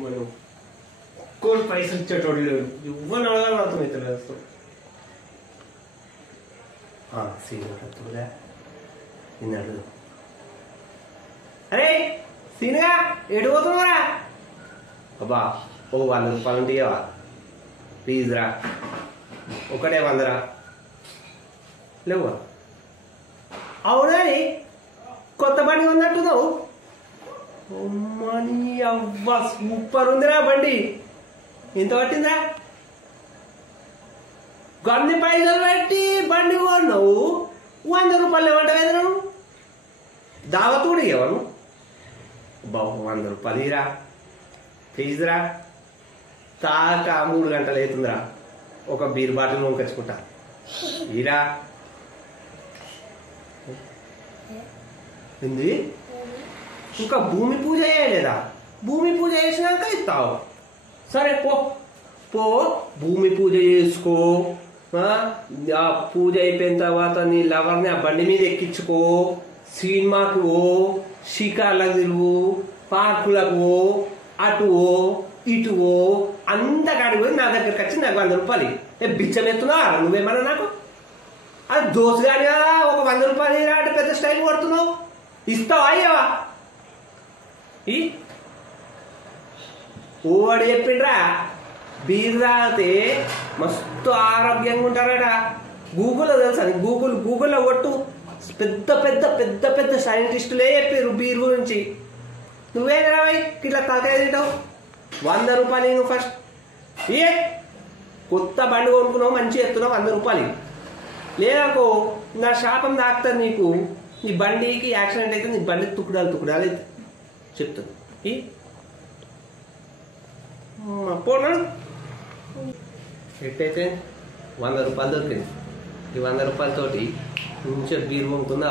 మనం కోటి పైసలు ఇచ్చేటోడు లేడు ఇవ్వని అడగాలని అర్థమవుతలేదు సీనుగా నిన్ను అడుగు అరే సీనుగా ఎటు పోతున్నారా అబ్బా ఓ 100 రూపాయలు ఉంటాయవా ప్లీజ్ రా ఒకటే 100 రా లేవు అవునా కొత్త బండి ఉన్నట్టున్నావు మనీ అవ్వ సూపర్ ఉందిరా బండి ఎంత పట్టిందా గన్ని పైసలు పెట్టి బండి కొన్నావు 100 రూపాయలు ఇవ్వండి నువ్వు దావత్ కూడా ఇవ్వను బాబు 100 రూపాయలు ఇరా ప్లీజ్ రా తాక 3 గంటలు అవుతుందిరా ఒక బీర్ బాటిల్ కొనుకొచ్చుకుంటా ఇరా ఏంది ఇంకా భూమి పూజ చేయలేదా భూమి పూజ చేసినాక ఇస్తావు సరే పో పో భూమి పూజ చేసుకో ఆ పూజ అయిపోయిన తర్వాత నీ లవర్ని ఆ బండి మీద ఎక్కించుకో సినిమాకి ఓ షికార్లకు తిరుగు పార్కులకు ఓ అటు ఓ ఇటు ఓ అంత కాడికి పోయి నా దగ్గరికి వచ్చి నాకు 100 రూపాయలు బిచ్చం ఎత్తున్నావా నువ్వేమన్నా నాకు అది దోసు కానీ కదా ఒక 100 రూపాయలు అంటే పెద్ద స్టైల్ కొడుతున్నావు ఇస్తావా అయ్యవా ఓడి చెప్పిండ్రా బీర్ తాగితే మస్తు ఆరోగ్యంగా ఉంటారట గూగుల్లో తెలుసా గూగుల్లో కొట్టు పెద్ద పెద్ద పెద్ద పెద్ద సైంటిస్టులే చెప్పారు బీర్ గురించి నువ్వేం రావై ఇట్లా తలకాయ తింటావు 100 రూపాయలు నువ్వు ఫస్ట్ కొత్త బండి కొనుక్కున్నావు మంచిగా ఎత్తున్నావు 100 రూపాయలు లేదనుకో నా శాపం తాకుతుంది నీకు నీ బండికి యాక్సిడెంట్ అయితే నీ బండి తుకుడాలు అయితే చెప్తాను పోనాడు ఎట్టయితే 100 రూపాయలు దొరికింది ఈ 100 రూపాయలతోటి మంచిగా బీర్ కొనుక్కుందా